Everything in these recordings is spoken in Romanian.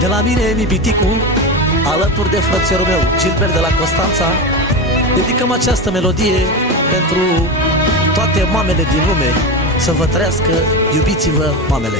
De la mine, mi piticu, alături de frățiorul meu, Gilbert de la Constanța, dedicăm această melodie pentru toate mamele din lume. Să vă trăiască, iubiți-vă mamele.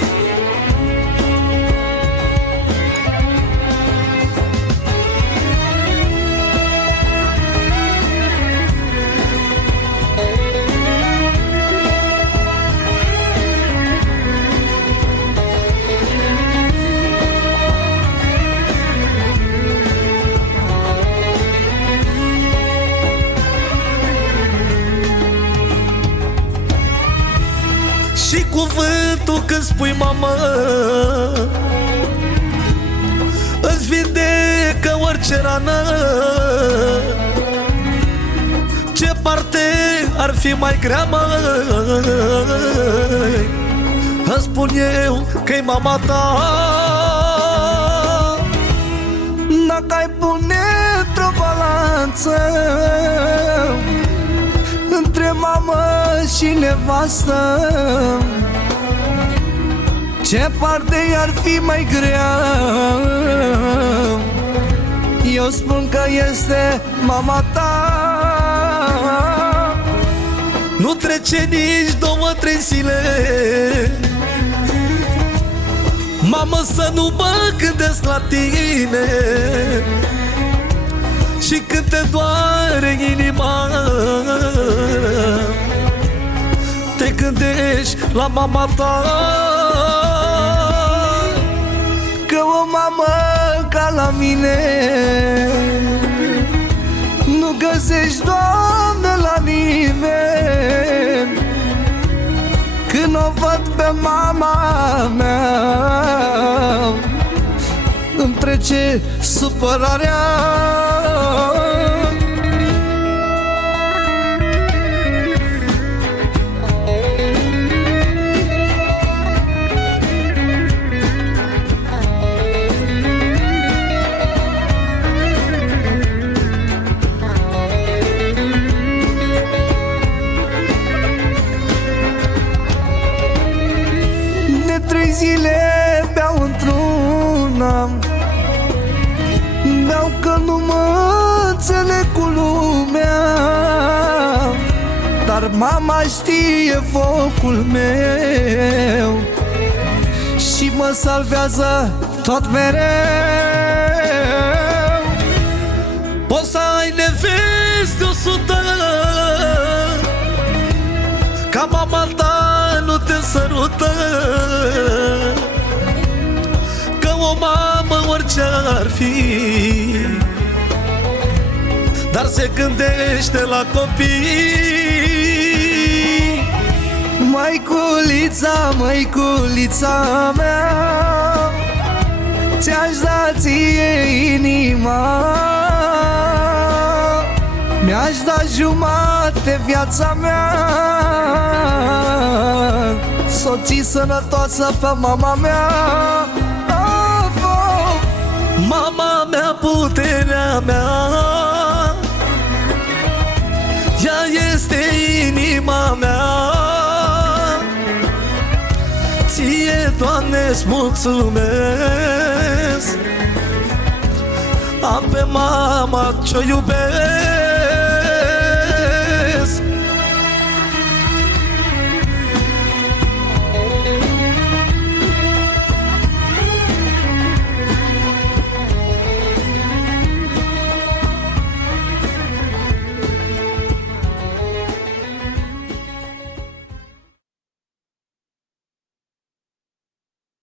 Și cuvântul când spui mamă îți vindecă orice rană. Ce parte ar fi mai grea, măi? Îți spun eu că-i mama ta. Dacă ai pune într-o balanță între mamă și nevastă, ce parte ar fi mai grea? Eu spun că este mama ta. Nu trece nici 2-3 zile, mamă, să nu mă gândesc la tine. Și când te doare inima, te gândești la mama ta. Că o mamă ca la mine nu găsești, Doamne, la nimeni. Când o văd pe mama mea, îmi trece supărarea. De 3 zile beau într-una, beau că nu mă înțeleg cu lumea, dar mama știe focul meu și mă salvează tot mereu. Poți să ai neveste 100, ca mama ta nu te sărută. Că o mamă orice ar fi, dar se gândește la copii. Măiculița, măiculița mea, ți-aș da ție inima, mi-aș da jumate viața mea, s-o ții sănătoasă pe mama mea. Mama mea, puterea mea, ea este inima mea. Ție, Doamne-ți mulțumesc, am pe mama ce-o iubesc.